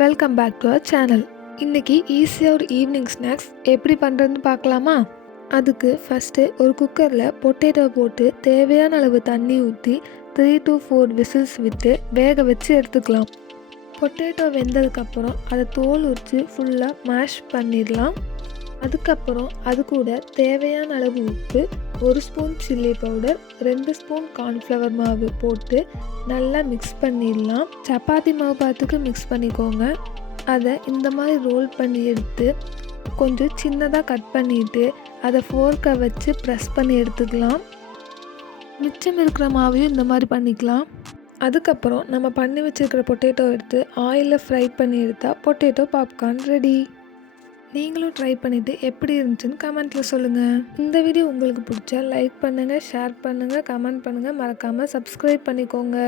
Welcome back to our channel. இன்றைக்கி ஈஸியாக ஒரு ஈவினிங் ஸ்நாக்ஸ் எப்படி பண்ணுறதுன்னு பார்க்கலாமா? அதுக்கு ஃபஸ்ட்டு ஒரு குக்கரில் பொட்டேட்டோ போட்டு தேவையான அளவு தண்ணி ஊற்றி 3 to 4 விசில்ஸ் விட்டு வேக வச்சு எடுத்துக்கலாம். பொட்டேட்டோ வெந்ததுக்கப்புறம் அதை தோல் உரித்து ஃபுல்லாக மேஷ் பண்ணிடலாம். அதுக்கப்புறம் அது கூட தேவையான அளவு உப்பு, 1 spoon chilli powder, 2 spoon cornflour மாவு போட்டு நல்லா மிக்ஸ் பண்ணிடலாம். சப்பாத்தி மாவு பார்த்துக்கு மிக்ஸ் பண்ணிக்கோங்க. அதை இந்த மாதிரி ரோல் பண்ணி எடுத்து கொஞ்சம் சின்னதாக கட் பண்ணிவிட்டு அதை ஃபோர்க்கை வச்சு ப்ரெஸ் பண்ணி எடுத்துக்கலாம். மிச்சம் இருக்கிற மாவையும் இந்த மாதிரி பண்ணிக்கலாம். அதுக்கப்புறம் நம்ம பண்ணி வச்சுருக்கிற பொட்டேட்டோ எடுத்து ஆயிலில் ஃப்ரை பண்ணி எடுத்தால் பொட்டேட்டோ பாப்கார்ன் ரெடி. நீங்களும் ட்ரை பண்ணிவிட்டு எப்படி இருந்துச்சுன்னு கமெண்ட்டில் சொல்லுங்கள். இந்த வீடியோ உங்களுக்கு பிடிச்சா லைக் பண்ணுங்கள், ஷேர் பண்ணுங்கள், கமெண்ட் பண்ணுங்கள், மறக்காமல் சப்ஸ்கிரைப் பண்ணிக்கோங்க.